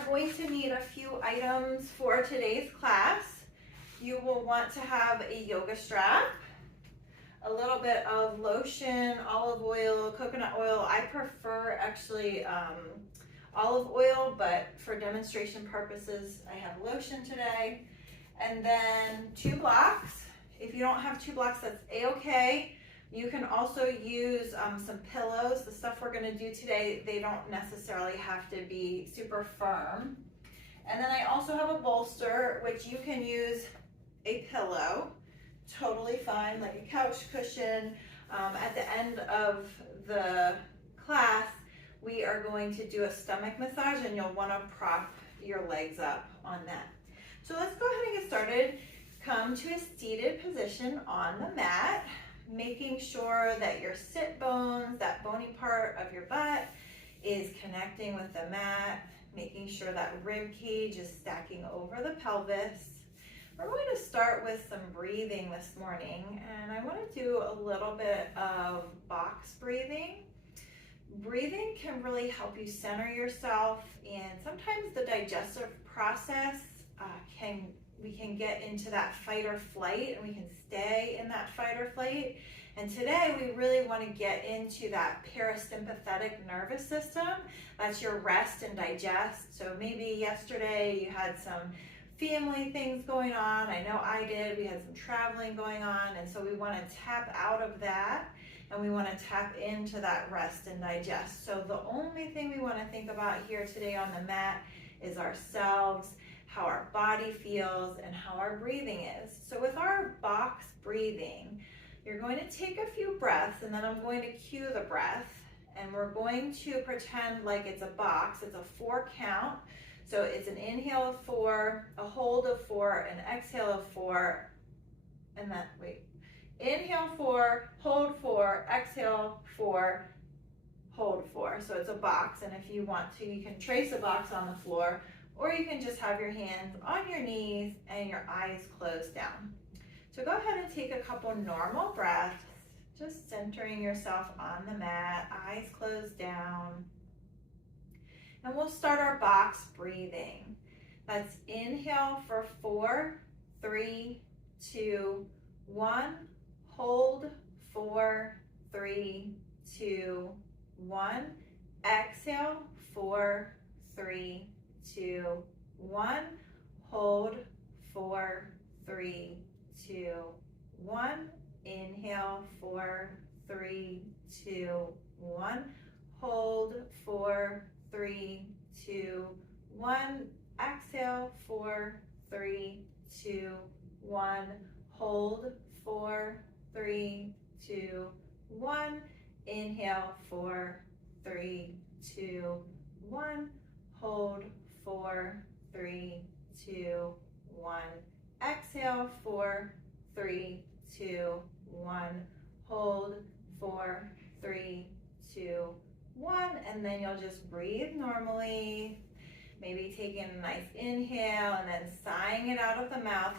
are going to need a few items for today's class. You will want to have a yoga strap, a little bit of lotion, olive oil, coconut oil. I prefer actually olive oil, but for demonstration purposes, I have lotion today. And then 2 blocks. If you don't have 2 blocks, that's a-okay. You can also use some pillows. The stuff we're gonna do today, they don't necessarily have to be super firm. And then I also have a bolster, which you can use a pillow, totally fine, like a couch cushion. At the end of the class, we are going to do a stomach massage, and you'll wanna prop your legs up on that. So let's go ahead and get started. Come to a seated position on the mat, making sure that your sit bones, that bony part of your butt, is connecting with the mat, making sure that rib cage is stacking over the pelvis. We're going to start with some breathing this morning, and I want to do a little bit of box breathing. Breathing can really help you center yourself, and sometimes the digestive process we can get into that fight or flight, and we can stay in that fight or flight. And today we really want to get into that parasympathetic nervous system. That's your rest and digest. So maybe yesterday you had some family things going on. I know I did. We had some traveling going on, and so we want to tap out of that, and we want to tap into that rest and digest. So the only thing we want to think about here today on the mat is ourselves, how our body feels, and how our breathing is. So with our box breathing, you're going to take a few breaths, and then I'm going to cue the breath, and we're going to pretend like it's a box. It's a 4 count. So it's an inhale of 4, a hold of 4, an exhale of 4, and then, inhale 4, hold 4, exhale 4, hold 4. So it's a box, and if you want to, you can trace a box on the floor, or you can just have your hands on your knees and your eyes closed down. So go ahead and take a couple normal breaths, just centering yourself on the mat, eyes closed down. And we'll start our box breathing. That's inhale for 4, 3, 2, 1. Hold 4, 3, 2, 1. Exhale 4, 3, 2, 1. Hold 4, 3, 2, 1. Inhale 4, 3, 2, 1. Hold 4, 3, 2, 1. Exhale 4, 3, 2, 1. Hold 4, 3, 2, 1. Inhale 4, 3, 2, 1. Hold 4, 3, 2, 1. Exhale 4, 3, 2, 1. Hold 4, 3, 2, 1. And then you'll just breathe normally. Maybe taking a nice inhale and then sighing it out of the mouth.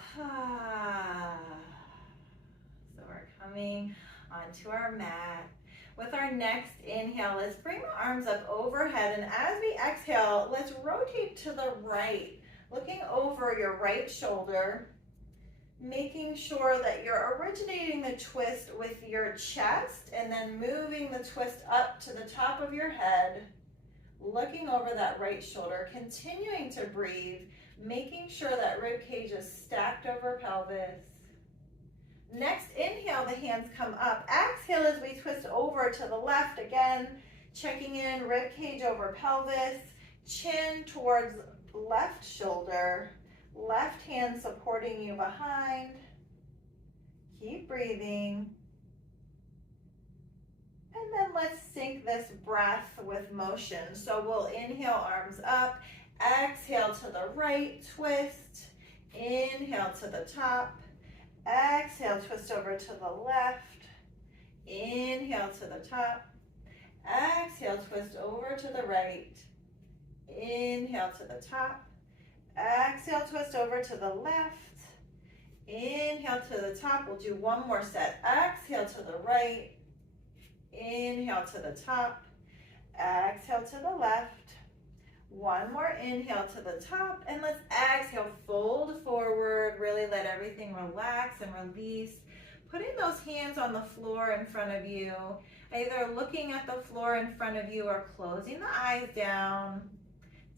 So we're coming onto our mat. With our next inhale, let's bring the arms up overhead, and as we exhale, let's rotate to the right, looking over your right shoulder, making sure that you're originating the twist with your chest and then moving the twist up to the top of your head, looking over that right shoulder, continuing to breathe, making sure that rib cage is stacked over pelvis. Next inhale, the hands come up. Exhale as we twist over to the left again, checking in, rib cage over pelvis, chin towards left shoulder, left hand supporting you behind. Keep breathing. And then let's sync this breath with motion. So we'll inhale, arms up, exhale to the right, twist, inhale to the top, exhale, twist over to the left, inhale to the top, exhale, twist over to the right, inhale to the top, exhale, twist over to the left, inhale to the top. We'll do one more set. Exhale to the right, inhale to the top, exhale to the left, One more inhale to the top, and let's exhale, fold forward, really let everything relax and release. Putting those hands on the floor in front of you, either looking at the floor in front of you or closing the eyes down.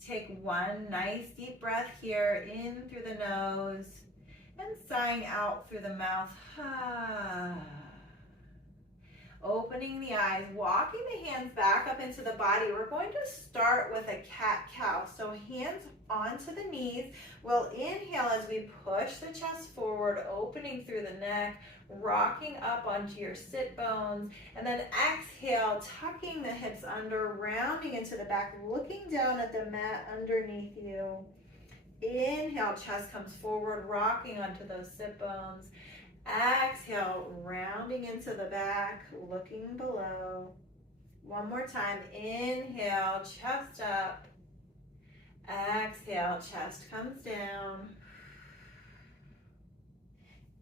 Take one nice deep breath here, in through the nose, and sighing out through the mouth. Opening the eyes, walking the hands back up into the body. We're going to start with a cat-cow. So hands onto the knees. We'll inhale as we push the chest forward, opening through the neck, rocking up onto your sit bones, and then exhale, tucking the hips under, rounding into the back, looking down at the mat underneath you. Inhale, chest comes forward, rocking onto those sit bones. Exhale, rounding into the back, looking below. One more time. Inhale, chest up. Exhale, chest comes down.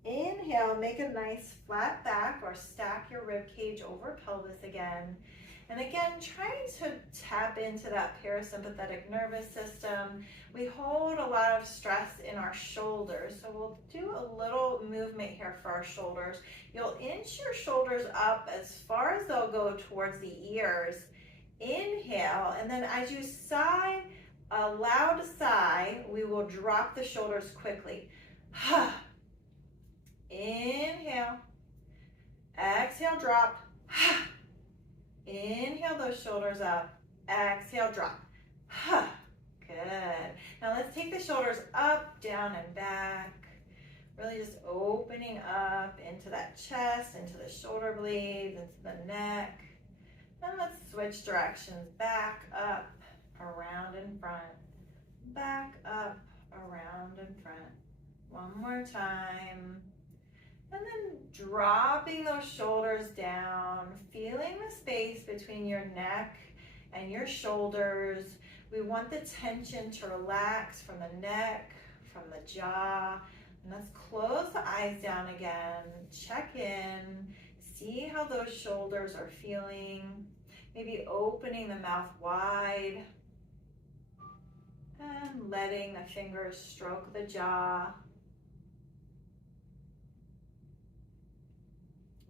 Inhale, make a nice flat back or stack your rib cage over pelvis again. And again, trying to tap into that parasympathetic nervous system. We hold a lot of stress in our shoulders, so we'll do a little movement here for our shoulders. You'll inch your shoulders up as far as they'll go towards the ears. Inhale, and then as you sigh, a loud sigh, we will drop the shoulders quickly. Inhale, exhale, drop. Inhale those shoulders up, exhale, drop. Good. Now let's take the shoulders up, down, and back. Really just opening up into that chest, into the shoulder blades, into the neck. Then let's switch directions, back, up, around, in front. Back, up, around, in front. One more time. And then dropping those shoulders down, feeling the space between your neck and your shoulders. We want the tension to relax from the neck, from the jaw. And let's close the eyes down again. Check in. See how those shoulders are feeling. Maybe opening the mouth wide. And letting the fingers stroke the jaw.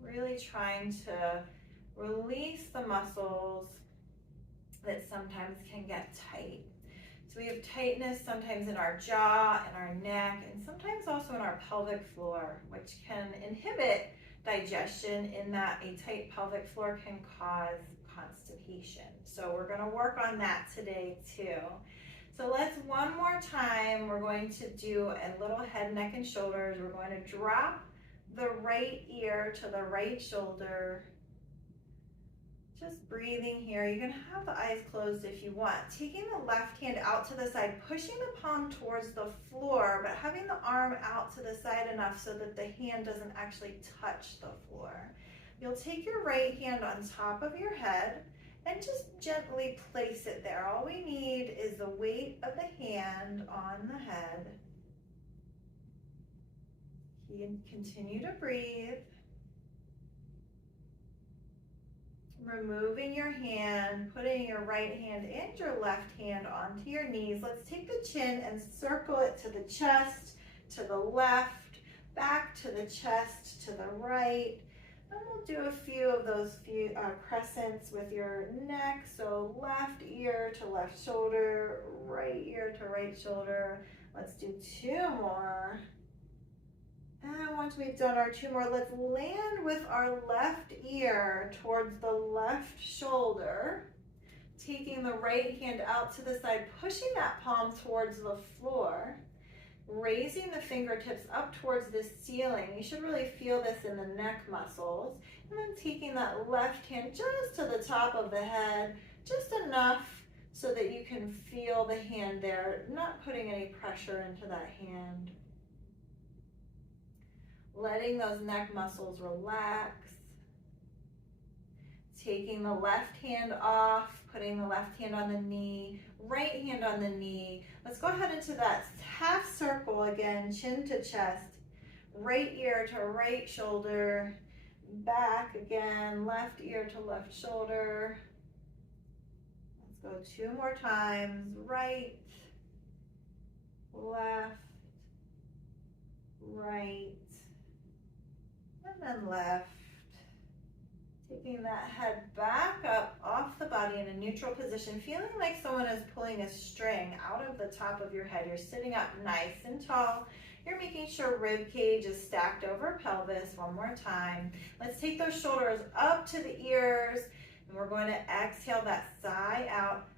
Really trying to release the muscles that sometimes can get tight. So we have tightness sometimes in our jaw and our neck, and sometimes also in our pelvic floor, which can inhibit digestion in that a tight pelvic floor can cause constipation. So we're going to work on that today too. So let's one more time, we're going to do a little head, neck, and shoulders. We're going to drop the right ear to the right shoulder. Just breathing here. You can have the eyes closed if you want. Taking the left hand out to the side, pushing the palm towards the floor, but having the arm out to the side enough so that the hand doesn't actually touch the floor. You'll take your right hand on top of your head and just gently place it there. All we need is the weight of the hand on the head. Continue to breathe. Removing your hand, putting your right hand and your left hand onto your knees. Let's take the chin and circle it to the chest, to the left, back to the chest, to the right. And we'll do a few of those crescents with your neck. So left ear to left shoulder, right ear to right shoulder. Let's do two more. And once we've done our two more, let's land with our left ear towards the left shoulder, taking the right hand out to the side, pushing that palm towards the floor, raising the fingertips up towards the ceiling. You should really feel this in the neck muscles. And then taking that left hand just to the top of the head, just enough so that you can feel the hand there, not putting any pressure into that hand. Letting those neck muscles relax. Taking the left hand off, putting the left hand on the knee, right hand on the knee. Let's go ahead into that half circle again, chin to chest, right ear to right shoulder, back again, left ear to left shoulder. Let's Go 2 more times. Right, left, right, and then left. Taking that head back up off the body in a neutral position, feeling like someone is pulling a string out of the top of your head. You're sitting up nice and tall. You're making sure rib cage is stacked over pelvis. One more time. Let's take those shoulders up to the ears, and we're going to exhale that sigh out.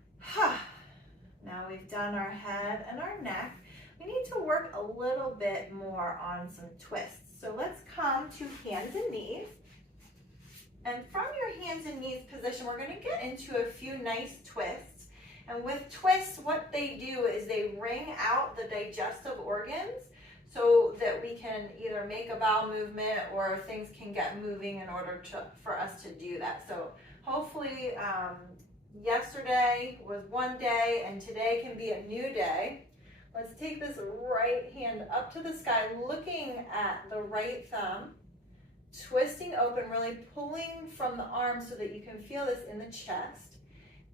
Now we've done our head and our neck. We need to work a little bit more on some twists. So let's come to hands and knees. And from your hands and knees position, we're going to get into a few nice twists. And with twists, what they do is they wring out the digestive organs so that we can either make a bowel movement or things can get moving in order for us to do that. So hopefully yesterday was one day and today can be a new day. Let's take this right hand up to the sky, looking at the right thumb. Twisting open, really pulling from the arm so that you can feel this in the chest.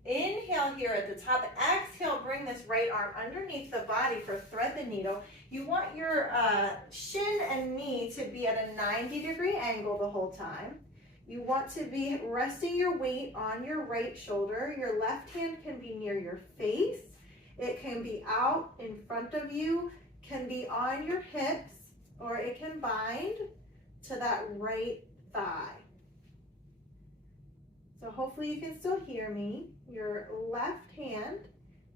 Inhale here at the top. Exhale, bring this right arm underneath the body for thread the needle. You want your shin and knee to be at a 90-degree angle the whole time. You want to be resting your weight on your right shoulder. Your left hand can be near your face. It can be out in front of you, can be on your hips, or it can bind to that right thigh. So hopefully you can still hear me. Your left hand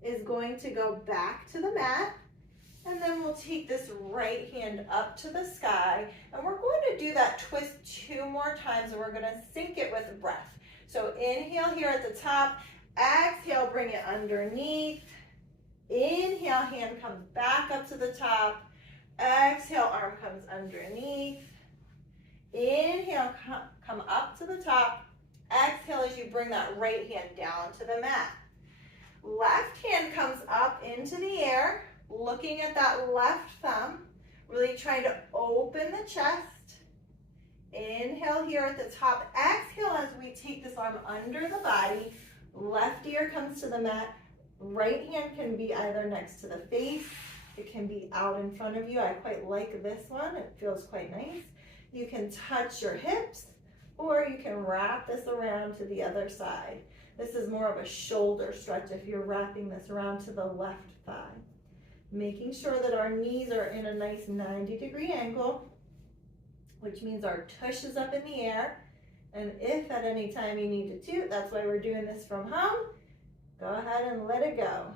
is going to go back to the mat, and then we'll take this right hand up to the sky, and we're going to do that twist 2 more times, and we're going to sync it with breath. So inhale here at the top, exhale, bring it underneath. Inhale, hand comes back up to the top. Exhale, arm comes underneath. Inhale, come up to the top. Exhale as you bring that right hand down to the mat. Left hand comes up into the air, looking at that left thumb, really trying to open the chest. Inhale here at the top. Exhale as we take this arm under the body. Left ear comes to the mat. Right hand can be either next to the face. It can be out in front of you. I quite like this one. It feels quite nice. You can touch your hips, or you can wrap this around to the other side. This is more of a shoulder stretch if you're wrapping this around to the left thigh. Making sure that our knees are in a nice 90-degree angle, which means our tush is up in the air. And if at any time you need to toot, that's why we're doing this from home, go ahead and let it go.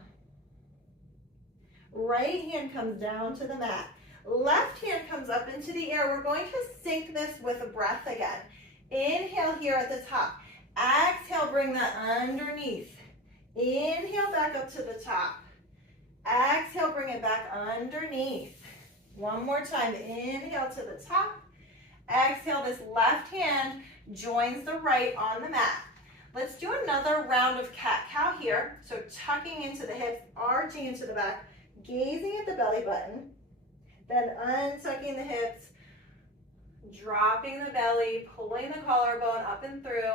Right hand comes down to the mat. Left hand comes up into the air. We're going to sync this with a breath again. Inhale here at the top. Exhale, bring that underneath. Inhale back up to the top. Exhale, bring it back underneath. One more time. Inhale to the top. Exhale, this left hand joins the right on the mat. Let's do another round of cat-cow here. So tucking into the hips, arching into the back, gazing at the belly button. Then untucking the hips, dropping the belly, pulling the collarbone up and through.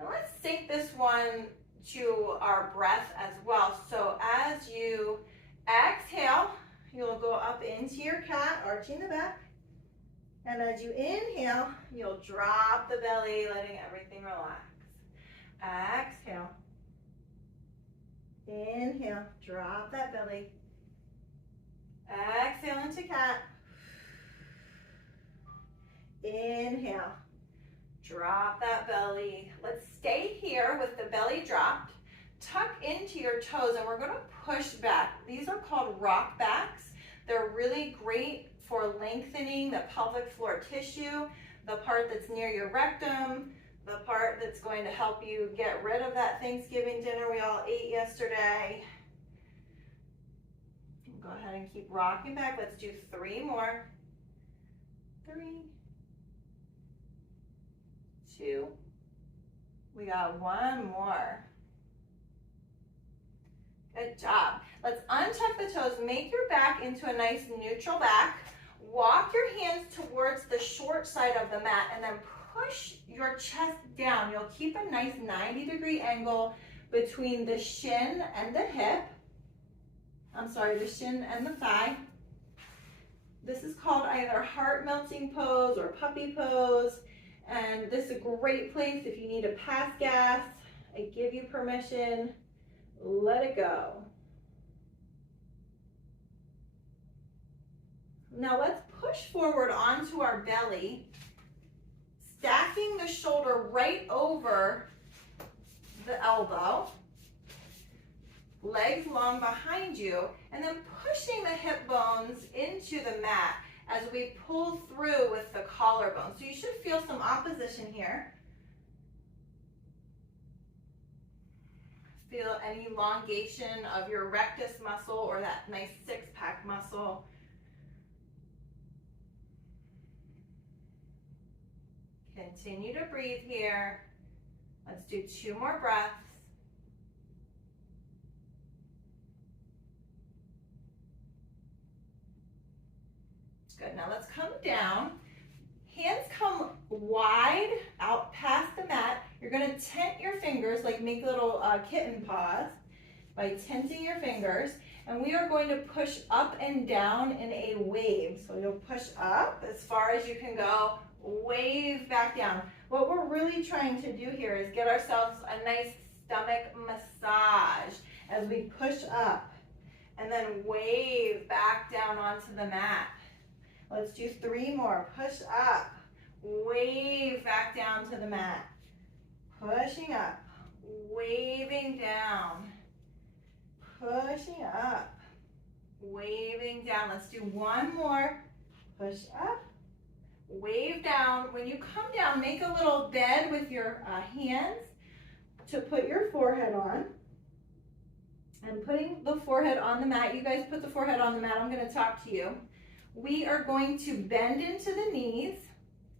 And let's sync this one to our breath as well. So as you exhale, you'll go up into your cat, arching the back. And as you inhale, you'll drop the belly, letting everything relax. Exhale. Inhale, drop that belly. Exhale into cat. Inhale. Drop that belly. Let's stay here with the belly dropped. Tuck into your toes, and we're going to push back. These are called rock backs. They're really great for lengthening the pelvic floor tissue, the part that's near your rectum, the part that's going to help you get rid of that Thanksgiving dinner we all ate yesterday. Go ahead and keep rocking back. Let's do 3 more. 3, 2. We got 1 more. Good job. Let's untuck the toes. Make your back into a nice neutral back. Walk your hands towards the short side of the mat and then push your chest down. You'll keep a nice 90-degree angle. between the shin and the hip. The shin and the thigh. This is called either heart melting pose or puppy pose. And this is a great place if you need to pass gas. I give you permission. Let it go. Now let's push forward onto our belly, stacking the shoulder right over the elbow, legs long behind you, and then pushing the hip bones into the mat as we pull through with the collarbone. So you should feel some opposition here. Feel any elongation of your rectus muscle or that nice six-pack muscle. Continue to breathe here. Let's do 2 more breaths. Good, now let's come down. Hands come wide out past the mat. You're gonna tent your fingers, like make little kitten paws by tenting your fingers. And we are going to push up and down in a wave. So you'll push up as far as you can go, wave back down. What we're really trying to do here is get ourselves a nice stomach massage as we push up and then wave back down onto the mat. Let's do 3 more. Push up, wave back down to the mat. Pushing up, waving down, pushing up, waving down. Let's do 1 more. Push up, wave down. When you come down, make a little bed with your hands to put your forehead on. And putting the forehead on the mat, you guys put the forehead on the mat, I'm going to talk to you. We are going to bend into the knees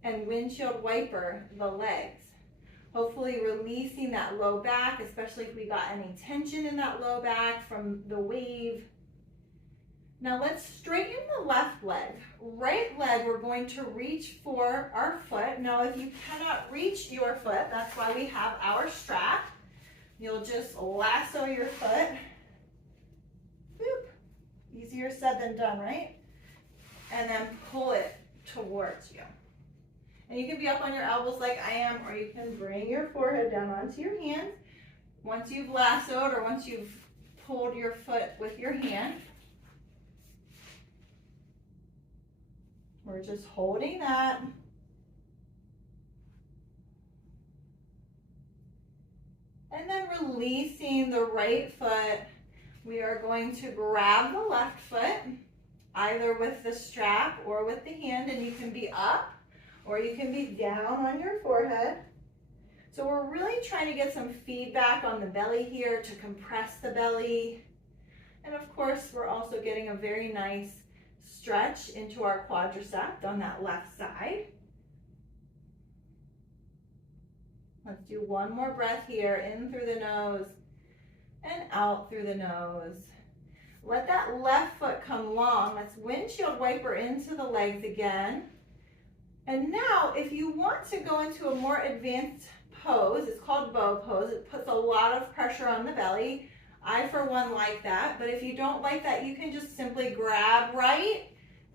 and windshield wiper the legs. Hopefully releasing that low back, especially if we got any tension in that low back from the wave. Now let's straighten the left leg. Right leg, we're going to reach for our foot. Now if you cannot reach your foot, that's why we have our strap. You'll just lasso your foot. Boop. Easier said than done, right? And then pull it towards you. And you can be up on your elbows like I am, or you can bring your forehead down onto your hands. Once you've lassoed or once you've pulled your foot with your hand, we're just holding that. And then releasing the right foot, we are going to grab the left foot, either with the strap or with the hand, and you can be up or you can be down on your forehead. So we're really trying to get some feedback on the belly here to compress the belly. And of course, we're also getting a very nice stretch into our quadricep on that left side. Let's do 1 more breath here, in through the nose and out through the nose. Let that left foot come long. Let's windshield wiper into the legs again. And now, if you want to go into a more advanced pose, it's called bow pose. It puts a lot of pressure on the belly. I, for one, like that. But if you don't like that, you can just simply grab right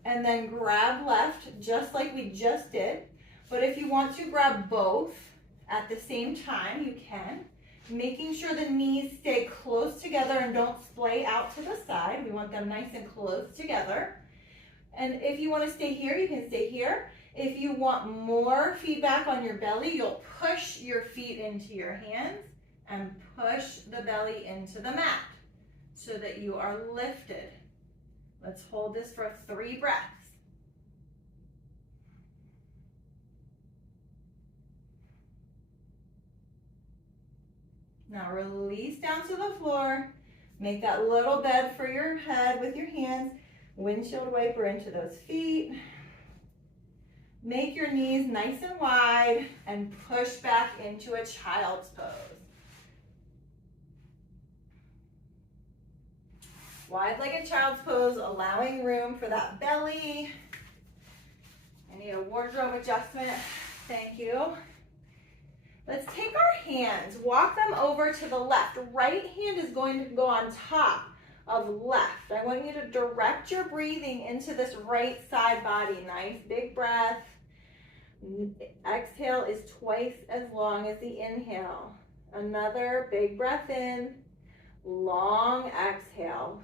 and then grab left, just like we just did. But if you want to grab both at the same time, you can. Making sure the knees stay close together and don't splay out to the side. We want them nice and close together. And if you want to stay here, you can stay here. If you want more feedback on your belly, you'll push your feet into your hands and push the belly into the mat so that you are lifted. Let's hold this for 3 breaths. Now release down to the floor. Make that little bed for your head with your hands. Windshield wiper into those feet. Make your knees nice and wide and push back into a child's pose. Wide-legged child's pose, allowing room for that belly. I need a wardrobe adjustment. Thank you. Let's take our hands, walk them over to the left. Right hand is going to go on top of left. I want you to direct your breathing into this right side body. Nice big breath. Exhale is twice as long as the inhale. Another big breath in, long exhale.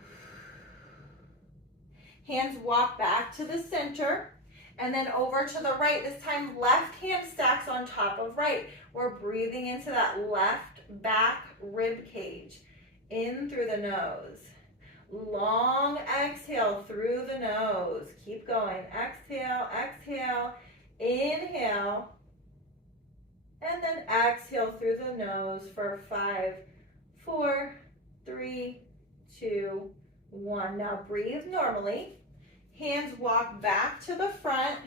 Hands walk back to the center and then over to the right. This time left hand stacks on top of right. We're breathing into that left back rib cage. In through the nose. Long exhale through the nose. Keep going. Exhale, exhale, inhale, and then exhale through the nose for 5, 4, 3, 2, 1. Now breathe normally. Hands walk back to the front,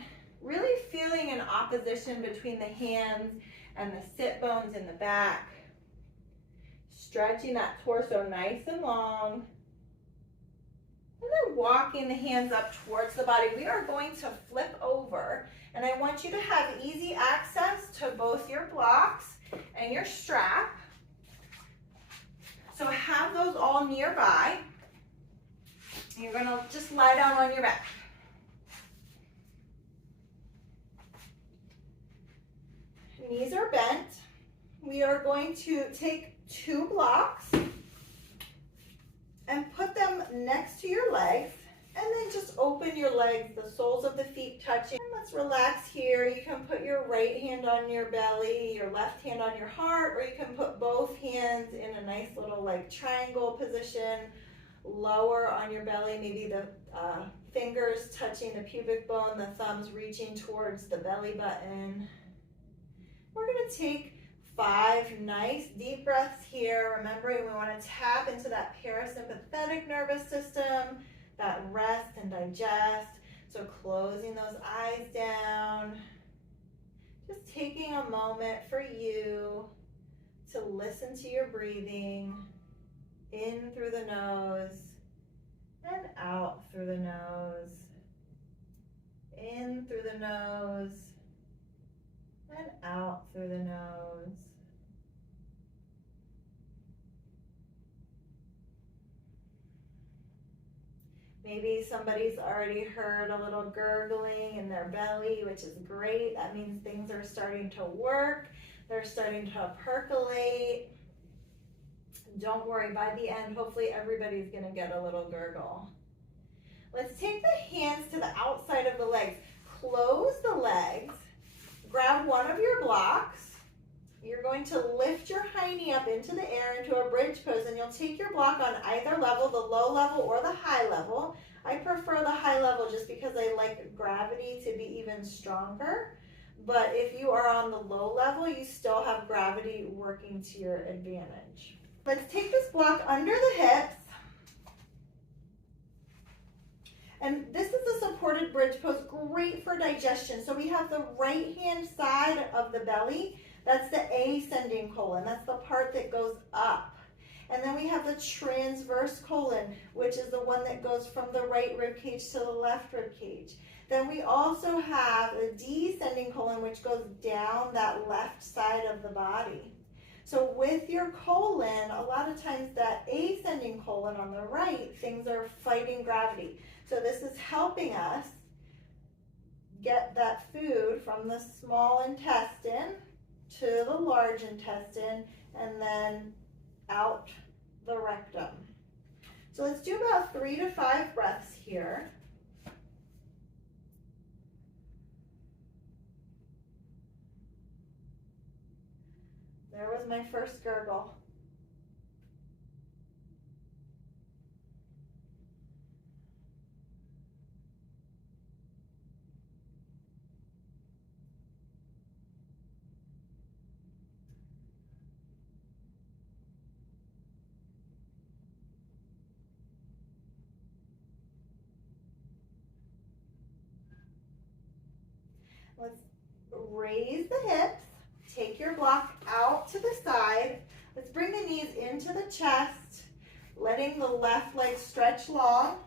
really feeling an opposition between the hands and the sit bones in the back. Stretching that torso nice and long. And then walking the hands up towards the body. We are going to flip over, and I want you to have easy access to both your blocks and your strap. So have those all nearby. You're going to just lie down on your back. Knees are bent. We are going to take 2 blocks and put them next to your legs, and then just open your legs, the soles of the feet touching. And let's relax here. You can put your right hand on your belly, your left hand on your heart, or you can put both hands in a nice little like triangle position, lower on your belly, maybe the fingers touching the pubic bone, the thumbs reaching towards the belly button. We're going to take 5 nice deep breaths here, remembering we want to tap into that parasympathetic nervous system, that rest and digest. So closing those eyes down, just taking a moment for you to listen to your breathing, in through the nose and out through the nose, in through the nose and out through the nose. Maybe somebody's already heard a little gurgling in their belly, which is great. That means things are starting to work. They're starting to percolate. Don't worry, by the end, hopefully everybody's gonna get a little gurgle. Let's take the hands to the outside of the legs. Close the legs. Grab one of your blocks. You're going to lift your hiney up into the air into a bridge pose, and you'll take your block on either level, the low level or the high level. I prefer the high level just because I like gravity to be even stronger. But if you are on the low level, you still have gravity working to your advantage. Let's take this block under the hips. And this is a supported bridge pose, great for digestion. So we have the right hand side of the belly. That's the ascending colon. That's the part that goes up. And then we have the transverse colon, which is the one that goes from the right rib cage to the left rib cage. Then we also have the descending colon, which goes down that left side of the body. So with your colon, a lot of times that ascending colon on the right, things are fighting gravity. So this is helping us get that food from the small intestine to the large intestine and then out the rectum. So let's do about 3 to 5 breaths here. There was my first gurgle. Let's raise the hips. Take your block out to the side. Let's bring the knees into the chest, letting the left leg stretch long.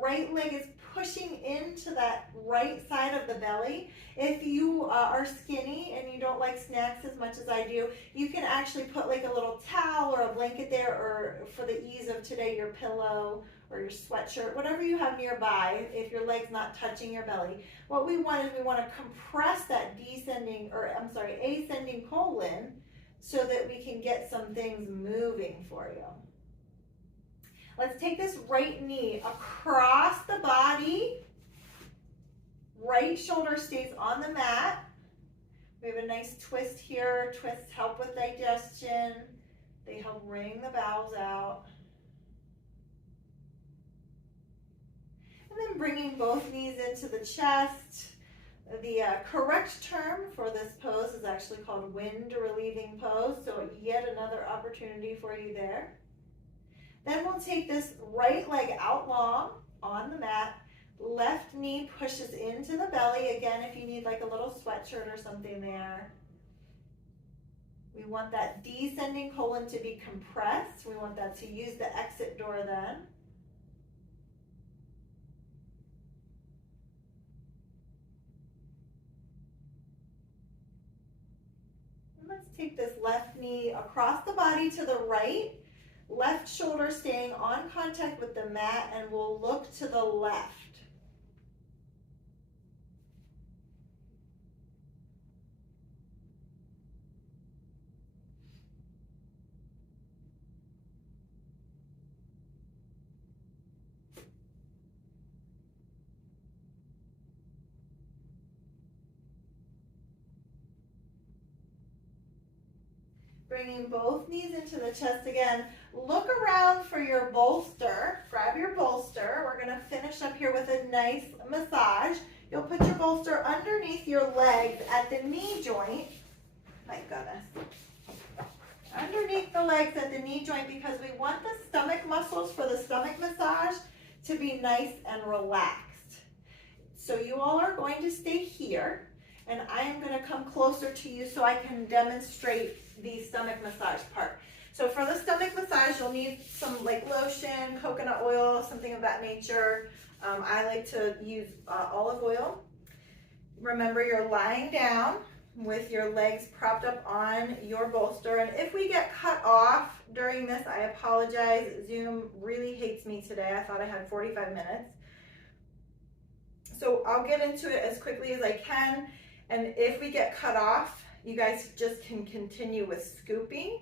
right leg is pushing into that right side of the belly. If you are skinny and you don't like snacks as much as I do, you can actually put like a little towel or a blanket there, or for the ease of today, your pillow or your sweatshirt, whatever you have nearby, if your leg's not touching your belly. What we want is we want to compress that ascending colon so that we can get some things moving for you. Let's take this right knee across the body. Right shoulder stays on the mat. We have a nice twist here. Twists help with digestion. They help wring the bowels out. And then bringing both knees into the chest. The correct term for this pose is actually called wind relieving pose. So yet another opportunity for you there. Then we'll take this right leg out long on the mat. Left knee pushes into the belly. Again, if you need like a little sweatshirt or something there. We want that descending colon to be compressed. We want that to use the exit door then. And let's take this left knee across the body to the right. Left shoulder staying on contact with the mat, and we'll look to the left. Bringing both knees into the chest again. Look around for your bolster. Grab your bolster. We're going to finish up here with a nice massage. You'll put your bolster underneath your legs at the knee joint. My goodness. Underneath the legs at the knee joint, because we want the stomach muscles for the stomach massage to be nice and relaxed. So you all are going to stay here, and I am going to come closer to you so I can demonstrate the stomach massage part. So for the stomach massage, you'll need some like lotion, coconut oil, something of that nature. I like to use olive oil. Remember, you're lying down with your legs propped up on your bolster. And if we get cut off during this, I apologize. Zoom really hates me today. I thought I had 45 minutes. So I'll get into it as quickly as I can. And if we get cut off, you guys just can continue with scooping,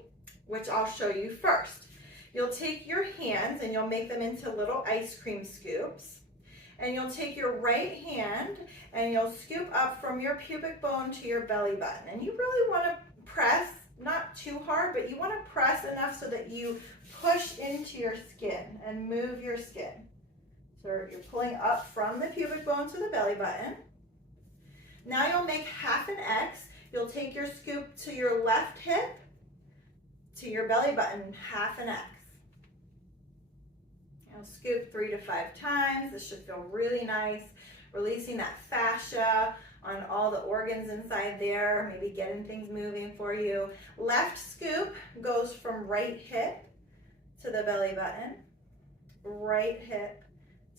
which I'll show you first. You'll take your hands and you'll make them into little ice cream scoops. And you'll take your right hand and you'll scoop up from your pubic bone to your belly button. And you really want to press, not too hard, but you want to press enough so that you push into your skin and move your skin. So you're pulling up from the pubic bone to the belly button. Now you'll make half an X. You'll take your scoop to your left hip, to your belly button, half an X. You'll scoop 3 to 5 times. This should feel really nice, releasing that fascia on all the organs inside there, maybe getting things moving for you. Left scoop goes from right hip to the belly button, right hip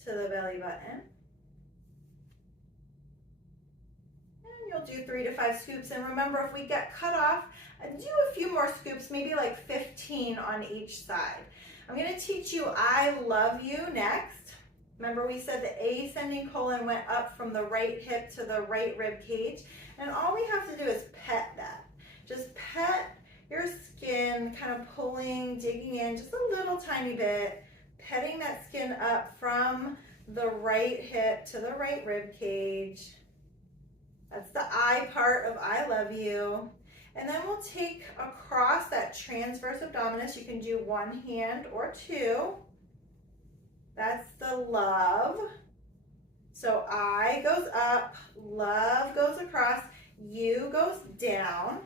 to the belly button. You'll do 3 to 5 scoops, and remember, if we get cut off, do a few more scoops, maybe like 15 on each side. I'm going to teach you I love you next. Remember, we said the ascending colon went up from the right hip to the right rib cage, and all we have to do is pet that. Just pet your skin, kind of pulling, digging in just a little tiny bit, petting that skin up from the right hip to the right rib cage. That's the I part of I love you. And then we'll take across that transverse abdominis. You can do one hand or two. That's the love. So I goes up, love goes across, you goes down.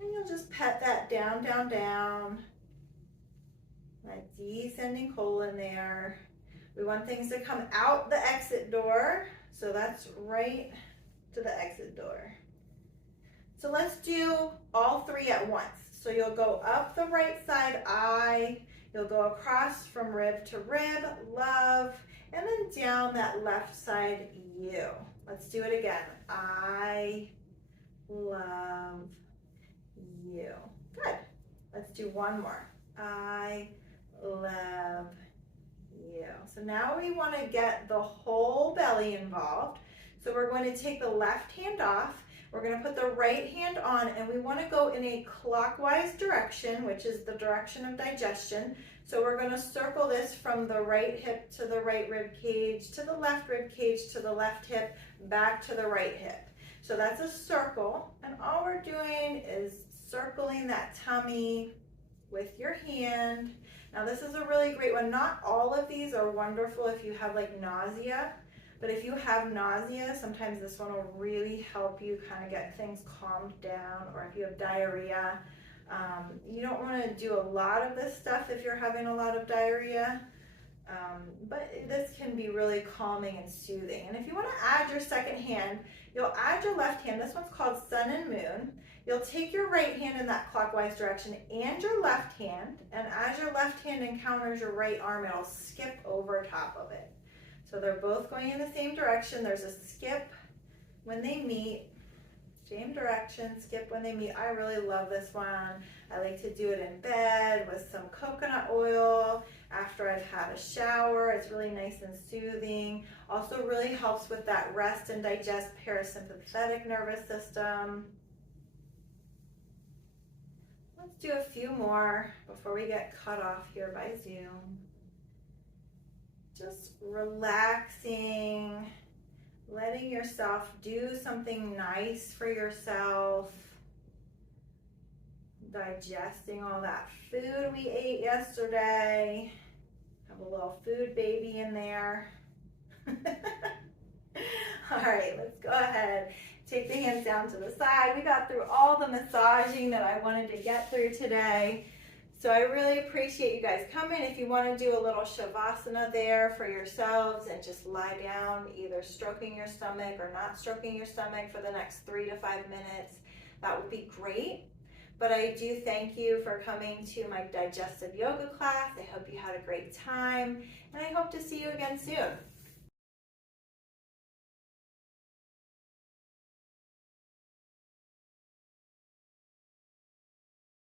And you'll just pet that down, down, down. That descending colon there. We want things to come out the exit door. So that's right to the exit door. So let's do all 3 at once. So you'll go up the right side, I, you'll go across from rib to rib, love, and then down that left side U. Let's do it again. I love you. Good. Let's do one more. I love you. So now we want to get the whole belly involved. So we're going to take the left hand off. We're going to put the right hand on, and we want to go in a clockwise direction, which is the direction of digestion. So we're going to circle this from the right hip to the right rib cage, to the left rib cage, to the left hip, back to the right hip. So that's a circle, and all we're doing is circling that tummy with your hand. Now this is a really great one. Not all of these are wonderful if you have like nausea, but if you have nausea, sometimes this one will really help you kind of get things calmed down, or if you have diarrhea. You don't want to do a lot of this stuff if you're having a lot of diarrhea, but this can be really calming and soothing. And if you want to add your second hand, you'll add your left hand. This one's called Sun and Moon. You'll take your right hand in that clockwise direction and your left hand, and as your left hand encounters your right arm, it'll skip over top of it. So they're both going in the same direction. There's a skip when they meet. Same direction, skip when they meet. I really love this one. I like to do it in bed with some coconut oil after I've had a shower. It's really nice and soothing. Also really helps with that rest and digest parasympathetic nervous system. Let's do a few more before we get cut off here by Zoom. Just relaxing, letting yourself do something nice for yourself, digesting all that food we ate yesterday. Have a little food baby in there. All right, let's go ahead. Take the hands down to the side. We got through all the massaging that I wanted to get through today. So I really appreciate you guys coming. If you want to do a little shavasana there for yourselves and just lie down, either stroking your stomach or not stroking your stomach for the next 3 to 5 minutes, that would be great. But I do thank you for coming to my digestive yoga class. I hope you had a great time, and I hope to see you again soon.